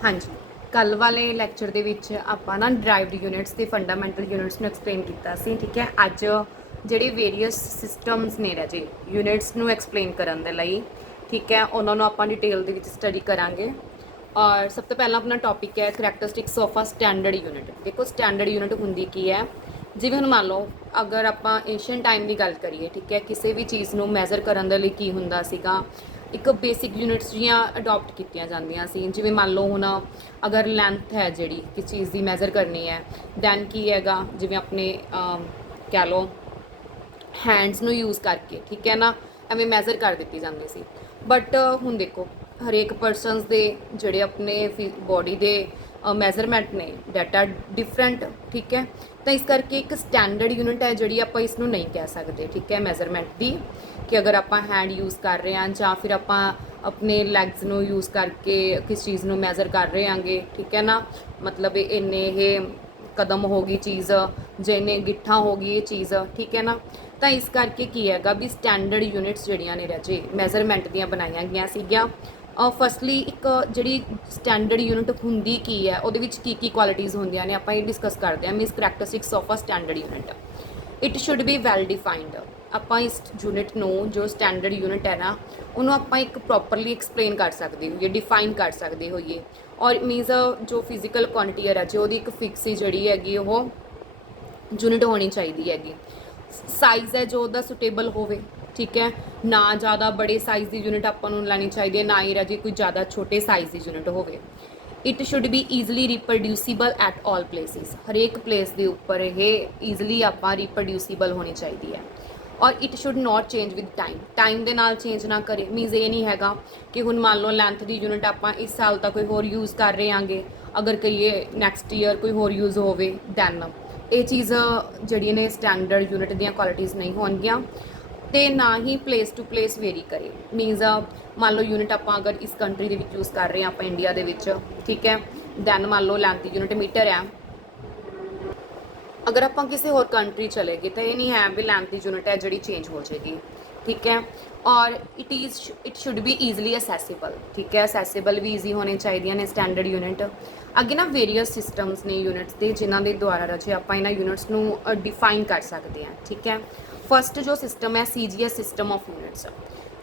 हाँ जी, कल वाले ਲੈਕਚਰ ਦੇ ਵਿੱਚ ਆਪਾਂ ਨਾ ਡਰਾਈਵਡ ਯੂਨਿਟਸ ਤੇ ਫੰਡਾਮੈਂਟਲ ਯੂਨਿਟਸ ਨੂੰ ਐਕਸਪਲੇਨ ਕੀਤਾ ਸੀ। ਠੀਕ ਹੈ, ਅੱਜ ਜਿਹੜੇ ਵੇਰੀਅਸ ਸਿਸਟਮਸ ਨੇ ਰਾਜੇ ਯੂਨਿਟਸ ਨੂੰ ਐਕਸਪਲੇਨ ਕਰਨ ਦੇ ਲਈ, ਠੀਕ ਹੈ, ਉਹਨਾਂ ਨੂੰ ਆਪਾਂ ਡਿਟੇਲ ਦੇ ਵਿੱਚ ਸਟੱਡੀ ਕਰਾਂਗੇ। ਔਰ ਸਭ ਤੋਂ ਪਹਿਲਾਂ ਆਪਣਾ ਟੌਪਿਕ ਹੈ ਕਰੈਕਟਰਿਸਟਿਕਸ ਆਫ ਅ ਸਟੈਂਡਰਡ ਯੂਨਿਟ। ਦੇਖੋ ਸਟੈਂਡਰਡ ਯੂਨਿਟ ਹੁੰਦੀ ਕੀ ਹੈ, ਜਿਵੇਂ ਹੁਣ ਮੰਨ ਲਓ ਅਗਰ ਆਪਾਂ ਏਸ਼ੀਅਨ ਟਾਈਮ ਦੀ ਗੱਲ ਕਰੀਏ, ਠੀਕ ਹੈ, ਕਿਸੇ ਵੀ ਚੀਜ਼ ਨੂੰ ਮੈਜ਼ਰ ਕਰਨ ਦੇ ਲਈ ਕੀ ਹੁੰਦਾ ਸੀਗਾ, ਇੱਕ ਬੇਸਿਕ ਯੂਨਿਟਸ ਜੀਆਂ ਅਡੋਪਟ ਕੀਤੀਆਂ ਜਾਂਦੀਆਂ ਸੀ। ਜਿਵੇਂ ਮੰਨ ਲਓ ਹੁਣ ਅਗਰ ਲੈਂਥ ਹੈ ਜਿਹੜੀ ਕਿਸ ਚੀਜ਼ ਦੀ ਮੈਜ਼ਰ ਕਰਨੀ ਹੈ, ਦੈਨ ਕੀ ਹੈਗਾ, ਜਿਵੇਂ ਆਪਣੇ ਕਹਿ ਲਓ ਹੈਂਡਸ ਨੂੰ ਯੂਜ਼ ਕਰਕੇ, ਠੀਕ ਹੈ ਨਾ, ਐਵੇਂ ਮੈਜ਼ਰ ਕਰ ਦਿੱਤੀ ਜਾਂਦੀ ਸੀ। ਬਟ ਹੁਣ ਦੇਖੋ ਹਰੇਕ ਪਰਸਨਸ ਦੇ ਜਿਹੜੇ ਆਪਣੇ ਬੋਡੀ ਦੇ ਮੈਜ਼ਰਮੈਂਟ ਨੇ ਡਾਟਾ ਡਿਫਰੈਂਟ, ਠੀਕ ਹੈ, ਤਾਂ ਇਸ ਕਰਕੇ ਇੱਕ ਸਟੈਂਡਰਡ ਯੂਨਿਟ ਹੈ ਜਿਹੜੀ ਆਪਾਂ ਇਸ ਨੂੰ ਨਹੀਂ ਕਹਿ ਸਕਦੇ, ਠੀਕ ਹੈ, ਮੈਜ਼ਰਮੈਂਟ ਦੀ, ਕਿ ਅਗਰ ਆਪਾਂ ਹੈਂਡ ਯੂਜ਼ ਕਰ ਰਹੇ ਹਾਂ ਜਾਂ ਫਿਰ ਆਪਾਂ ਆਪਣੇ ਲੈਗਸ ਨੂੰ ਯੂਜ਼ ਕਰਕੇ ਕਿਸ ਚੀਜ਼ ਨੂੰ ਮੈਜ਼ਰ ਕਰ ਰਹੇ ਆਂਗੇ, ਠੀਕ ਹੈ ਨਾ, ਮਤਲਬ ਇੰਨੇ ਇਹ ਕਦਮ ਹੋ ਗਈ ਚੀਜ਼, ਜਿੰਨੇ ਗਿੱਠਾਂ ਹੋ ਗਈ ਇਹ ਚੀਜ਼, ਠੀਕ ਹੈ ਨਾ। ਤਾਂ ਇਸ ਕਰਕੇ ਕੀ ਹੈਗਾ ਵੀ ਸਟੈਂਡਰਡ ਯੂਨਿਟਸ ਜਿਹੜੀਆਂ ਨੇ ਰਾਜੇ ਮੈਜ਼ਰਮੈਂਟ ਦੀਆਂ ਬਣਾਈਆਂ ਗਈਆਂ ਸੀਗੀਆਂ। ਫਸਟਲੀ ਇੱਕ ਜਿਹੜੀ ਸਟੈਂਡਰਡ ਯੂਨਿਟ ਹੁੰਦੀ ਕੀ ਹੈ, ਉਹਦੇ ਵਿੱਚ ਕੀ ਕੀ ਕੁਆਲਿਟੀਜ਼ ਹੁੰਦੀਆਂ ਨੇ ਆਪਾਂ ਇਹ ਡਿਸਕਸ ਕਰਦੇ ਹਾਂ। Means characteristics of a standard unit, it should be well defined. ਆਪਾਂ ਇਸ ਯੂਨਿਟ ਨੂੰ ਜੋ ਸਟੈਂਡਰਡ ਯੂਨਿਟ ਹੈ ਨਾ, ਉਹਨੂੰ ਆਪਾਂ ਇੱਕ ਪ੍ਰੋਪਰਲੀ ਐਕਸਪਲੇਨ ਕਰ ਸਕਦੇ ਹੋਈਏ, ਡਿਫਾਈਨ ਕਰ ਸਕਦੇ ਹੋਈਏ। ਔਰ ਮੀਨਸ ਜੋ ਫਿਜ਼ੀਕਲ ਕੁਆਂਟੀਟੀ ਹੈ ਰਾਜੇ ਉਹਦੀ ਇੱਕ ਫਿਕਸ ਹੀ ਜਿਹੜੀ ਹੈਗੀ ਉਹ ਯੂਨਿਟ ਹੋਣੀ ਚਾਹੀਦੀ ਹੈਗੀ। ਸਾਈਜ਼ ਹੈ ਜੋ ਉਹਦਾ ਸੁਟੇਬਲ ਹੋਵੇ, ਠੀਕ ਹੈ, ਨਾ ਜ਼ਿਆਦਾ ਬੜੇ ਸਾਈਜ਼ ਦੀ ਯੂਨਿਟ ਆਪਾਂ ਨੂੰ ਲੈਣੀ ਚਾਹੀਦੀ ਹੈ, ਨਾ ਹੀ ਰਾਜੇ ਕੋਈ ਜ਼ਿਆਦਾ ਛੋਟੇ ਸਾਈਜ਼ ਦੀ ਯੂਨਿਟ ਹੋਵੇ। It should be easily reproducible at all places. ਹਰੇਕ ਪਲੇਸ ਦੇ ਉੱਪਰ ਇਹ ਈਜ਼ਲੀ ਆਪਾਂ ਰੀਪਰੋਡਿਊਸੀਬਲ ਹੋਣੀ ਚਾਹੀਦੀ ਹੈ। ਔਰ it should not change with time, time ਦੇ ਨਾਲ ਚੇਂਜ ਨਾ ਕਰੇ। ਮੀਨਸ ਇਹ ਨਹੀਂ ਹੈਗਾ ਕਿ ਹੁਣ ਮੰਨ ਲਓ ਲੈਂਥ ਦੀ ਯੂਨਿਟ ਆਪਾਂ ਇਸ ਸਾਲ ਦਾ ਕੋਈ ਹੋਰ ਯੂਜ਼ ਕਰ ਰਹੇ ਆਂਗੇ, ਅਗਰ ਕਹੀਏ ਨੈਕਸਟ ਈਅਰ ਕੋਈ ਹੋਰ ਯੂਜ਼ ਹੋਵੇ, ਦੈਨ ਇਹ ਚੀਜ਼ ਜਿਹੜੀਆਂ ਨੇ ਸਟੈਂਡਰਡ ਯੂਨਿਟ ਦੀਆਂ ਕੁਆਲਿਟੀਜ਼ ਨਹੀਂ ਹੋਣਗੀਆਂ। ਤੇ ਨਾ ਹੀ ਪਲੇਸ ਟੂ ਪਲੇਸ ਵੇਰੀ ਕਰੇ। ਮੀਨਸ ਮੰਨ ਲਓ ਯੂਨਿਟ ਆਪਾਂ ਅਗਰ ਇਸ ਕੰਟਰੀ ਦੇ ਵਿੱਚ ਯੂਜ਼ ਕਰ ਰਹੇ ਹਾਂ, ਆਪਾਂ ਇੰਡੀਆ ਦੇ ਵਿੱਚ, ਠੀਕ ਹੈ, ਦੈਨ ਮੰਨ ਲਓ ਲੈਂਥ ਦੀ ਯੂਨਿਟ ਮੀਟਰ ਹੈ। ਅਗਰ ਆਪਾਂ ਕਿਸੇ ਹੋਰ ਕੰਟਰੀ ਚਲੇ ਗਏ ਤਾਂ ਇਹ ਨਹੀਂ ਹੈ ਵੀ ਲੈਂਥ ਦੀ ਯੂਨਿਟ ਹੈ ਜਿਹੜੀ ਚੇਂਜ ਹੋ ਜਾਏਗੀ, ਠੀਕ ਹੈ। ਔਰ ਇਟ ਸ਼ੁੱਡ ਬੀ ਈਜ਼ਲੀ ਅਸੈਸਿਬਲ, ਠੀਕ ਹੈ, ਅਸੈਸਿਬਲ ਵੀ ਈਜ਼ੀ ਹੋਣੇ ਚਾਹੀਦੀਆਂ ਨੇ ਸਟੈਂਡਰਡ ਯੂਨਿਟ। ਅੱਗੇ ਨਾ ਵੇਰੀਅਸ ਸਿਸਟਮਸ ਨੇ ਯੂਨਿਟਸ ਦੇ ਜਿਨ੍ਹਾਂ ਦੇ ਦੁਆਰਾ ਰਾਜੇ ਆਪਾਂ ਇਹਨਾਂ ਯੂਨਿਟਸ ਨੂੰ ਡਿਫਾਈਨ ਕਰ ਸਕਦੇ ਹਾਂ, ਠੀਕ ਹੈ। ਫਸਟ ਜੋ ਸਿਸਟਮ ਹੈ CGS ਸਿਸਟਮ ਆਫ ਯੂਨਿਟਸ।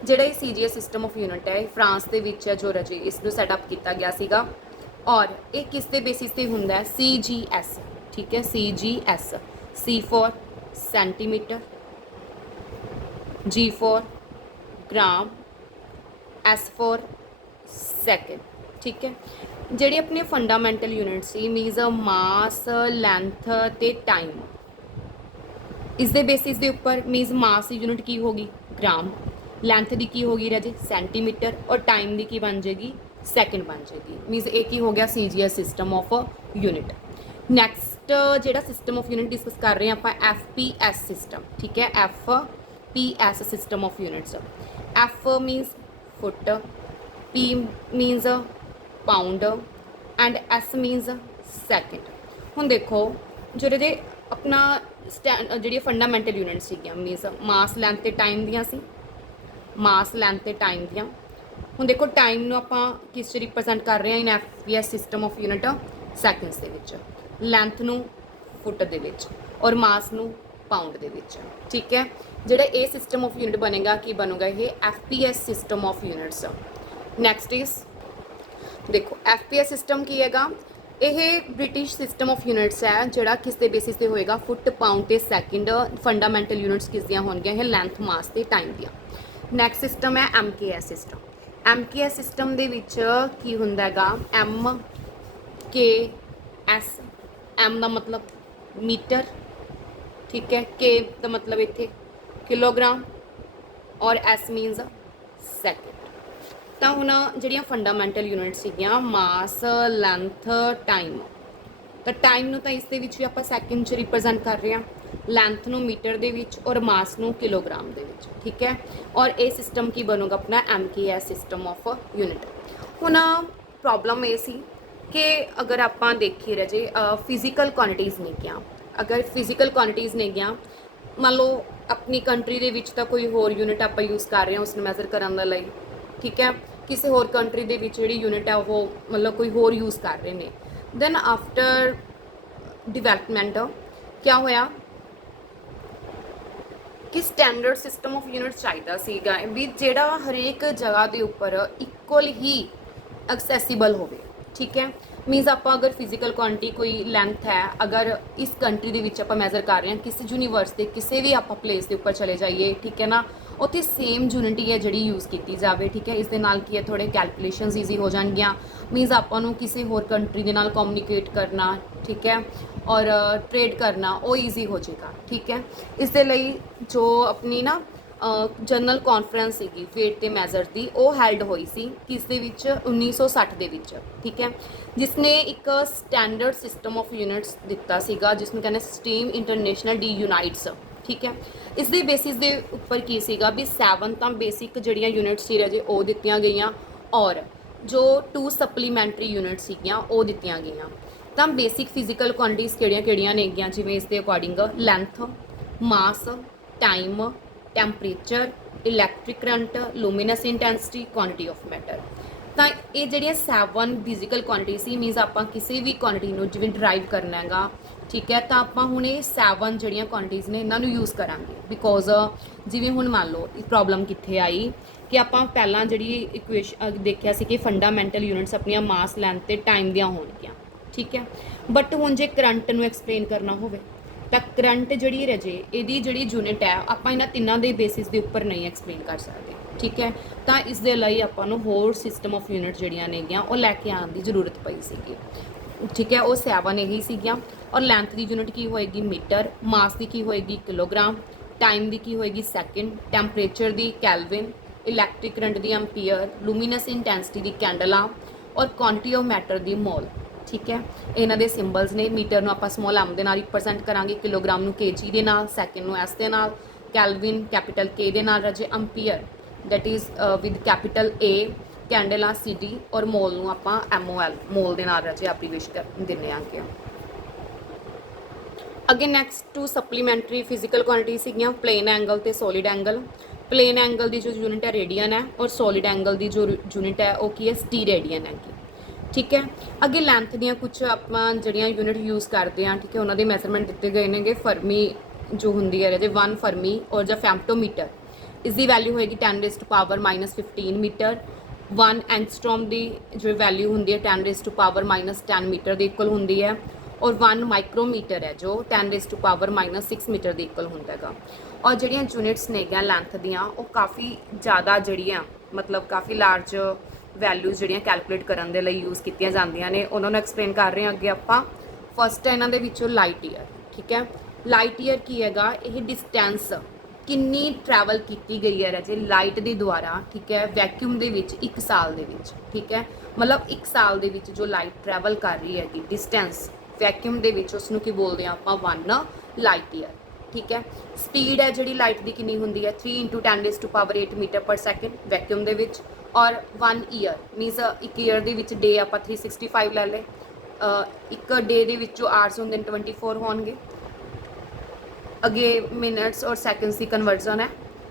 ਜਿਹੜਾ ਇਹ CGS ਸਿਸਟਮ ਆਫ ਯੂਨਿਟ ਹੈ ਇਹ ਫਰਾਂਸ ਦੇ ਵਿੱਚ ਹੈ ਜੋ ਰਾਜੇ ਇਸ ਨੂੰ ਸੈਟਅਪ ਕੀਤਾ ਗਿਆ ਸੀਗਾ। ਔਰ ਇਹ ਕਿਸ ਦੇ ਬੇਸਿਸ ਤੇ ਹੁੰਦਾ ਹੈ, CGS, ਠੀਕ ਹੈ, CGS, C for centimetre, G for gram, S for second, ठीक है। ਜਿਹੜੇ ਆਪਣੇ ਫੰਡਾਮੈਂਟਲ ਯੂਨਿਟ ਸੀ ਮੀਨਸ ਮਾਸ, ਲੈਂਥ ਤੇ ਟਾਈਮ, ਇਸ ਦੇ ਬੇਸਿਸ ਦੇ ਉੱਪਰ ਮੀਨਸ ਮਾਸ ਦੀ ਯੂਨਿਟ ਕੀ ਹੋਗੀ, ਗ੍ਰਾਮ, ਲੈਂਥ ਦੀ ਕੀ ਹੋਗੀ ਰਾਜੇ ਸੈਂਟੀਮੀਟਰ, ਔਰ ਟਾਈਮ ਦੀ ਕੀ ਬਣ ਜਾਏਗੀ, ਸੈਕਿੰਡ ਬਣ ਜਾਏਗੀ। ਮੀਨਸ ਇਹ ਕੀ ਹੋ ਗਿਆ CGS system of unit. Next ਜਿਹੜਾ ਸਿਸਟਮ ਆਫ ਯੂਨਿਟ ਡਿਸਕਸ ਕਰ ਰਹੇ ਹਾਂ ਆਪਾਂ FPS ਸਿਸਟਮ, ਠੀਕ ਹੈ, FPS system of units. F means foot, P means pound and S means second। ਹੁਣ ਦੇਖੋ ਜਿਹੜੇ ਦੇ ਆਪਣਾ ਜਿਹੜੀ ਫੰਡਾਮੈਂਟਲ ਯੂਨਿਟ ਸੀਗੀਆਂ ਮੀਨਸ ਮਾਸ, ਲੈਂਥ ਤੇ ਟਾਈਮ ਦੀਆਂ ਸੀ, ਮਾਸ, ਲੈਂਥ ਤੇ ਟਾਈਮ ਦੀਆਂ। ਹੁਣ ਦੇਖੋ ਟਾਈਮ ਨੂੰ ਆਪਾਂ ਕਿਸ 'ਚ ਰਿਪਰੈਜ਼ੈਂਟ ਕਰ ਰਹੇ ਹਾਂ ਇਨ FPS system of unit, seconds ਦੇ ਵਿੱਚ, ਲੈਂਥ ਨੂੰ ਫੁੱਟ ਦੇ ਵਿੱਚ, ਔਰ ਮਾਸ ਨੂੰ ਪਾਊਂਡ ਦੇ ਵਿੱਚ, ਠੀਕ ਹੈ। ਜਿਹੜਾ ਇਹ ਸਿਸਟਮ ਆਫ ਯੂਨਿਟ ਬਣੇਗਾ ਕੀ ਬਣੂਗਾ, ਇਹ FPS system of units. Next is ਦੇਖੋ FPS ਸਿਸਟਮ ਕੀ ਹੈਗਾ, ਇਹ ਬ੍ਰਿਟਿਸ਼ ਸਿਸਟਮ ਆਫ ਯੂਨਿਟਸ ਹੈ ਜਿਹੜਾ ਕਿਸ ਦੇ ਬੇਸਿਸ ਤੇ ਹੋਏਗਾ, ਫੁੱਟ, ਪਾਊਂਡ ਤੇ ਸੈਕਿੰਡ। ਫੰਡਾਮੈਂਟਲ ਯੂਨਿਟਸ ਕਿਸ ਦੀਆਂ ਹੋਣਗੀਆਂ, ਇਹ ਲੈਂਥ, ਮਾਸ ਤੇ ਟਾਈਮ ਦੀਆਂ। ਨੈਕਸਟ ਸਿਸਟਮ ਹੈ MKS ਸਿਸਟਮ। MKS ਸਿਸਟਮ ਦੇ ਵਿੱਚ ਕੀ ਹੁੰਦਾ ਹੈਗਾ, MKS, M ਦਾ ਮਤਲਬ ਮੀਟਰ, ਠੀਕ ਹੈ, K ਦਾ ਮਤਲਬ ਇੱਥੇ ਕਿਲੋਗ੍ਰਾਮ, ਔਰ S ਮੀਨਸ ਸੈਕਿੰਡ। ਤਾਂ ਹੁਣ ਜਿਹੜੀਆਂ ਫੰਡਾਮੈਂਟਲ ਯੂਨਿਟ ਸੀਗੀਆਂ ਮਾਸ, ਲੈਂਥ, ਟਾਈਮ, ਤਾਂ ਟਾਈਮ ਨੂੰ ਤਾਂ ਇਸ ਦੇ ਵਿੱਚ ਵੀ ਆਪਾਂ ਸੈਕਿੰਡ 'ਚ ਰਿਪਰੈਜ਼ੈਂਟ ਕਰ ਰਹੇ ਹਾਂ, ਲੈਂਥ ਨੂੰ ਮੀਟਰ ਦੇ ਵਿੱਚ, ਔਰ ਮਾਸ ਨੂੰ ਕਿਲੋਗ੍ਰਾਮ ਦੇ ਵਿੱਚ, ਠੀਕ ਹੈ। ਔਰ ਇਹ ਸਿਸਟਮ ਕੀ ਬਣੂਗਾ ਆਪਣਾ MKS ਸਿਸਟਮ ਆਫ ਯੂਨਿਟ। ਹੁਣ ਪ੍ਰੋਬਲਮ ਇਹ ਸੀ ਕਿ ਅਗਰ ਆਪਾਂ ਦੇਖੀਏ ਰਾਜੇ ਫਿਜ਼ੀਕਲ ਕੁਆਂਟੀਟੀਜ਼ ਨੇ ਗਿਆ, ਅਗਰ ਫਿਜ਼ੀਕਲ ਕੁਆਂਟੀਟੀਜ਼ ਨੇ ਗਿਆ, ਮੰਨ ਲਓ ਆਪਣੀ ਕੰਟਰੀ ਦੇ ਵਿੱਚ ਤਾਂ ਕੋਈ ਹੋਰ ਯੂਨਿਟ ਆਪਾਂ ਯੂਜ਼ ਕਰ ਰਹੇ ਹਾਂ ਉਸ ਨੂੰ ਮੈਜ਼ਰ ਕਰਨ ਦੇ ਲਈ, ਠੀਕ ਹੈ, ਕਿਸੇ ਹੋਰ ਕੰਟਰੀ ਦੇ ਵਿੱਚ ਜਿਹੜੀ ਯੂਨਿਟ ਹੈ ਉਹ ਮਤਲਬ ਕੋਈ ਹੋਰ ਯੂਜ਼ ਕਰ ਰਹੇ ਨੇ। ਦੈਨ ਆਫਟਰ ਡਿਵੈਲਪਮੈਂਟ ਕਿਆ ਹੋਇਆ ਕਿ ਸਟੈਂਡਰਡ ਸਿਸਟਮ ਆਫ ਯੂਨਿਟ ਚਾਹੀਦਾ ਸੀਗਾ ਵੀ ਜਿਹੜਾ ਹਰੇਕ ਜਗ੍ਹਾ ਦੇ ਉੱਪਰ ਇਕੁਅਲ ਹੀ ਐਕਸੈਸੀਬਲ ਹੋਵੇ। ਠੀਕ ਹੈ, ਮੀਨਸ ਆਪਾਂ ਅਗਰ ਫਿਜ਼ੀਕਲ ਕੁਆਂਟੀਟੀ ਕੋਈ ਲੈਂਥ ਹੈ, ਅਗਰ ਇਸ ਕੰਟਰੀ ਦੇ ਵਿੱਚ ਆਪਾਂ ਮੈਜ਼ਰ ਕਰ ਰਹੇ ਹਾਂ, ਕਿਸੇ ਯੂਨੀਵਰਸ ਦੇ ਕਿਸੇ ਵੀ ਆਪਾਂ ਪਲੇਸ ਦੇ ਉੱਪਰ ਚਲੇ ਜਾਈਏ, ਠੀਕ ਹੈ ਨਾ, ਉੱਥੇ ਸੇਮ ਯੂਨਿਟ ਹੀ ਹੈ ਜਿਹੜੀ ਯੂਜ਼ ਕੀਤੀ ਜਾਵੇ। ਠੀਕ ਹੈ, ਇਸ ਦੇ ਨਾਲ ਕੀ ਹੈ ਥੋੜੇ ਕੈਲਕੂਲੇਸ਼ਨਸ ਈਜ਼ੀ ਹੋ ਜਾਣਗੀਆਂ। ਮੀਨਸ ਆਪਾਂ ਨੂੰ ਕਿਸੇ ਹੋਰ ਕੰਟਰੀ ਦੇ ਨਾਲ ਕਮਿਊਨੀਕੇਟ ਕਰਨਾ, ਠੀਕ ਹੈ, ਔਰ ਟ੍ਰੇਡ ਕਰਨਾ ਉਹ ਈਜ਼ੀ ਹੋ ਜਾਏਗਾ। ਠੀਕ ਹੈ, ਇਸ ਦੇ ਲਈ ਜੋ ਆਪਣੀ ਨਾ ਜਨਰਲ ਕਾਨਫਰੰਸ ਸੀਗੀ weight ਤੇ ਮੈਜ਼ਰ ਦੀ, ਉਹ ਹੈਲਡ ਹੋਈ ਸੀ ਕਿਸ ਦੇ ਵਿੱਚ 1960 ਦੇ ਵਿੱਚ। ਠੀਕ ਹੈ, ਜਿਸ ਨੇ ਇੱਕ ਸਟੈਂਡਰਡ ਸਿਸਟਮ ਆਫ ਯੂਨਿਟਸ ਦਿੱਤਾ ਸੀਗਾ ਜਿਸ ਨੂੰ ਕਹਿੰਦੇ ਸਟੀਮ ਇੰਟਰਨੈਸ਼ਨਲ ਡੀ ਯੂਨਾਈਟਸ। ਠੀਕ ਹੈ, ਇਸ ਦੇ ਬੇਸਿਸ ਦੇ ਉੱਪਰ ਕੀ ਸੀਗਾ ਵੀ 7 ਤਾਂ ਬੇਸਿਕ ਜਿਹੜੀਆਂ ਯੂਨਿਟਸ ਸੀ ਰਾਜੇ ਉਹ ਦਿੱਤੀਆਂ ਗਈਆਂ, ਔਰ ਜੋ 2 ਸਪਲੀਮੈਂਟਰੀ ਯੂਨਿਟ ਸੀਗੀਆਂ ਉਹ ਦਿੱਤੀਆਂ ਗਈਆਂ। ਤਾਂ ਬੇਸਿਕ ਫਿਜ਼ੀਕਲ ਕੁਆਂਟੀਟੀਜ਼ ਕਿਹੜੀਆਂ ਨੇਗੀਆਂ, ਜਿਵੇਂ ਇਸ ਦੇ according length, mass, time, temperature, electric current, luminous intensity, quantity of matter. ਤਾਂ ਇਹ ਜਿਹੜੀਆਂ 7 ਫਿਜ਼ੀਕਲ ਕੁਆਂਟੀਟੀ ਸੀ, ਮੀਨਸ ਆਪਾਂ ਕਿਸੇ ਵੀ ਕੁਆਂਟੀਟੀ ਨੂੰ ਜਿਵੇਂ ਡਰਾਈਵ ਕਰਨਾ ਹੈਗਾ, ਠੀਕ ਹੈ, ਤਾਂ ਆਪਾਂ ਹੁਣ ਇਹ 7 ਜਿਹੜੀਆਂ ਕੁਆਂਟੀਟੀਜ਼ ਨੇ ਇਹਨਾਂ ਨੂੰ ਯੂਜ਼ ਕਰਾਂਗੇ। ਬਿਕੋਜ਼ ਜਿਵੇਂ ਹੁਣ ਮੰਨ ਲਓ ਇਹ ਪ੍ਰੋਬਲਮ ਕਿੱਥੇ ਆਈ ਕਿ ਆਪਾਂ ਪਹਿਲਾਂ ਜਿਹੜੀ ਇਕੁਏਸ਼ਨ ਦੇਖਿਆ ਸੀ ਕਿ ਫੰਡਾਮੈਂਟਲ ਯੂਨਿਟਸ ਆਪਣੀਆਂ ਮਾਸ, ਲੈਂਥ ਤੇ ਟਾਈਮ ਦੀਆਂ ਹੋਣਗੀਆਂ। ਠੀਕ ਹੈ, ਬਟ ਹੁਣ ਜੇ ਕਰੰਟ ਨੂੰ ਐਕਸਪਲੇਨ ਕਰਨਾ ਹੋਵੇ ਤਾਂ ਕਰੰਟ ਜਿਹੜੀ ਰਜੇ ਇਹਦੀ ਜਿਹੜੀ ਯੂਨਿਟ ਹੈ ਆਪਾਂ ਇਹਨਾਂ ਤਿੰਨਾਂ ਦੇ ਬੇਸਿਸ ਦੇ ਉੱਪਰ ਨਹੀਂ ਐਕਸਪਲੇਨ ਕਰ ਸਕਦੇ। ਠੀਕ ਹੈ, ਤਾਂ ਇਸ ਦੇ ਲਈ ਆਪਾਂ ਨੂੰ ਹੋਰ ਸਿਸਟਮ ਆਫ ਯੂਨਿਟ ਜਿਹੜੀਆਂ ਨੇਗੀਆਂ ਉਹ ਲੈ ਕੇ ਆਉਣ ਦੀ ਜ਼ਰੂਰਤ ਪਈ ਸੀਗੀ। ਠੀਕ ਹੈ, ਉਹ 7 ਇਹੀ ਸੀਗੀਆਂ। ਔਰ ਲੈਂਥ ਦੀ ਯੂਨਿਟ ਕੀ ਹੋਏਗੀ ਮੀਟਰ, ਮਾਸ ਦੀ ਕੀ ਹੋਏਗੀ ਕਿਲੋਗ੍ਰਾਮ, ਟਾਈਮ ਦੀ ਕੀ ਹੋਏਗੀ ਸੈਕਿੰਡ, ਟੈਂਪਰੇਚਰ ਦੀ ਕੈਲਵਿਨ, ਇਲੈਕਟ੍ਰਿਕ ਕਰੰਟ ਦੀ ਐਂਪੀਅਰ, ਲੂਮੀਨਸ ਇੰਟੈਂਸਿਟੀ ਦੀ ਕੈਂਡਲਾ, ਔਰ quantity of matter the mall. ਠੀਕ ਹੈ, ਇਹਨਾਂ ਦੇ ਸਿੰਬਲਸ ਨੇ। ਮੀਟਰ ਨੂੰ ਆਪਾਂ ਸਮੋਲ m ਦੇ ਨਾਲ ਰਿਪਰੈਜ਼ੈਂਟ ਕਰਾਂਗੇ, ਕਿਲੋਗ੍ਰਾਮ ਨੂੰ kg ਦੇ ਨਾਲ, ਸੈਕਿੰਡ ਨੂੰ s ਦੇ ਨਾਲ, ਕੈਲਵਿਨ ਕੈਪੀਟਲ K ਦੇ ਨਾਲ ਰਾਜੇ, ampere that is with capital A, ਕੈਂਡਲਾ CD, ਔਰ ਮੋਲ ਨੂੰ ਆਪਾਂ MOL ਮੋਲ ਦੇ ਨਾਲ ਰਾਜੇ ਐਬਰੀਵੇਟ ਕਰ ਦਿੰਦੇ ਆਂਗੇ। ਅੱਗੇ ਨੈਕਸਟ 2 ਸਪਲੀਮੈਂਟਰੀ ਫਿਜ਼ੀਕਲ ਕੁਆਂਟੀਟੀ ਸੀਗੀਆਂ ਪਲੇਨ ਐਂਗਲ ਤੇ ਸੋਲਿਡ ਐਂਗਲ। ਪਲੇਨ ਐਂਗਲ ਦੀ ਜੋ ਯੂਨਿਟ ਹੈ ਰੇਡੀਅਨ ਹੈ, ਔਰ ਸੋਲਿਡ ਐਂਗਲ ਦੀ ਜੋ ਯੂਨਿਟ ਹੈ ਉਹ ਕੀ ਹੈ ਸਟੀਰੇਡੀਅਨ ਹੈਗੀ। ਠੀਕ ਹੈ, ਅੱਗੇ ਲੈਂਥ ਦੀਆਂ ਕੁਝ ਆਪਾਂ ਜਿਹੜੀਆਂ ਯੂਨਿਟ ਯੂਜ਼ ਕਰਦੇ ਹਾਂ, ਠੀਕ ਹੈ, ਉਹਨਾਂ ਦੇ ਮੈਜ਼ਰਮੈਂਟ ਦਿੱਤੇ ਗਏ ਨੇਗੇ। ਫਰਮੀ ਜੋ ਹੁੰਦੀ ਹੈ ਇਹਦੇ 1 ਫਰਮੀ, ਔਰ ਜਾਂ ਫੈਮਟੋਮੀਟਰ ਇਸ ਦੀ ਵੈਲਿਊ ਹੋਏਗੀ 10⁻⁻15 ਮੀਟਰ। 1 ਐਂਗਸਟ੍ਰੋਮ ਦੀ ਜੋ ਵੈਲਿਊ ਹੁੰਦੀ ਹੈ 10⁻−10 ਮੀਟਰ ਦੇ ਇਕੁਅਲ ਹੁੰਦੀ ਹੈ, ਔਰ 1 ਮਾਈਕਰੋਮੀਟਰ ਹੈ ਜੋ 10⁻6 ਮੀਟਰ ਦੇ ਇਕੁਅਲ ਹੁੰਦਾ ਹੈਗਾ। ਔਰ ਜਿਹੜੀਆਂ ਯੂਨਿਟਸ ਨੇਗੀਆਂ ਲੈਂਥ ਦੀਆਂ ਉਹ ਕਾਫੀ ਜ਼ਿਆਦਾ ਜਿਹੜੀਆਂ ਮਤਲਬ ਕਾਫੀ ਲਾਰਜ ਵੈਲਿਊਜ਼ ਜਿਹੜੀਆਂ ਕੈਲਕੂਲੇਟ ਕਰਨ ਦੇ ਲਈ ਯੂਜ਼ ਕੀਤੀਆਂ ਜਾਂਦੀਆਂ ਨੇ, ਉਹਨਾਂ ਨੂੰ ਐਕਸਪਲੇਨ ਕਰ ਰਹੇ ਹਾਂ ਅੱਗੇ ਆਪਾਂ। ਫਸਟ ਹੈ ਇਹਨਾਂ ਦੇ ਵਿੱਚੋਂ ਲਾਈਟ ਈਅਰ। ਠੀਕ ਹੈ, ਲਾਈਟ ਈਅਰ ਕੀ ਹੈਗਾ, ਇਹ ਡਿਸਟੈਂਸ ਕਿੰਨੀ ਟਰੈਵਲ ਕੀਤੀ ਗਈ ਹੈ ਰਾਜੇ ਲਾਈਟ ਦੇ ਦੁਆਰਾ। ਠੀਕ ਹੈ, ਵੈਕਿਊਮ ਦੇ ਵਿੱਚ 1 ਸਾਲ ਦੇ ਵਿੱਚ। ਠੀਕ ਹੈ, ਮਤਲਬ 1 ਸਾਲ ਦੇ ਵਿੱਚ ਜੋ ਲਾਈਟ ਟਰੈਵਲ ਕਰ ਰਹੀ ਹੈਗੀ ਡਿਸਟੈਂਸ ਵੈਕਿਊਮ ਦੇ ਵਿੱਚ, ਉਸ ਨੂੰ ਕੀ ਬੋਲਦੇ ਆ ਆਪਾਂ 1 ਲਾਈਟ ਈਅਰ। ਠੀਕ ਹੈ, ਸਪੀਡ ਹੈ ਜਿਹੜੀ ਲਾਈਟ ਦੀ ਕਿੰਨੀ ਹੁੰਦੀ ਹੈ 3 × 10⁸ ਮੀਟਰ ਪਰ ਸੈਕਿੰਡ ਵੈਕਿਊਮ ਦੇ ਵਿੱਚ। ਔਰ 1 ਈਅਰ ਮੀਨਸ 1 ਈਅਰ ਦੇ ਵਿੱਚ ਡੇ ਆਪਾਂ 365 ਲੈ ਲਏ, ਇੱਕ ਡੇ ਦੇ ਵਿੱਚ ਜੋ ਆਰਸ ਹੁੰਦੇ ਨੇ 24 ਹੋਣਗੇ। ਅੱਗੇ ਮਿੰਟਸ ਔਰ ਸੈਕਿੰਡਸ ਦੀ ਕਨਵਰਜ਼ਨ ਹੈ,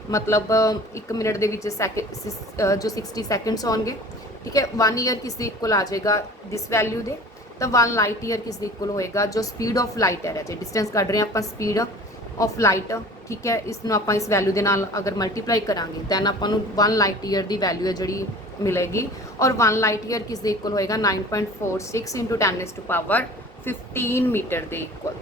ਮਤਲਬ 1 ਮਿੰਟ ਦੇ ਵਿੱਚ ਜੋ 60 ਸੈਕਿੰਡਸ ਹੋਣਗੇ। ਠੀਕ ਹੈ, 1 ਈਅਰ ਕਿਸ ਦੇ ਇਕੁਅਲ ਆ ਜਾਏਗਾ ਦਿਸ ਵੈਲਿਊ ਦੇ, ਤਾਂ 1 ਲਾਈਟ ਈਅਰ ਕਿਸ ਦੇ ਇਕੁਅਲ ਹੋਏਗਾ ਜੋ ਸਪੀਡ ਆਫ ਲਾਈਟ ਹੈ ਜੇ ਡਿਸਟੈਂਸ ਕੱਢ ਰਹੇ ਹਾਂ ਆਪਾਂ ਸਪੀਡ ਆਫ ਲਾਈਟ। ਠੀਕ ਹੈ, ਇਸ ਨੂੰ ਆਪਾਂ ਇਸ ਵੈਲਿਊ ਦੇ ਨਾਲ ਅਗਰ ਮਲਟੀਪਲਾਈ ਕਰਾਂਗੇ ਦੈਨ ਆਪਾਂ ਨੂੰ 1 ਲਾਈਟ ਈਅਰ ਦੀ ਵੈਲਿਊ ਹੈ ਜਿਹੜੀ ਮਿਲੇਗੀ। ਔਰ 1 ਲਾਈਟ ਈਅਰ ਕਿਸ ਦੇ ਇਕੁਅਲ ਹੋਏਗਾ 9.46 × 10⁻15 ਮੀਟਰ ਦੇ ਇਕੁਅਲ।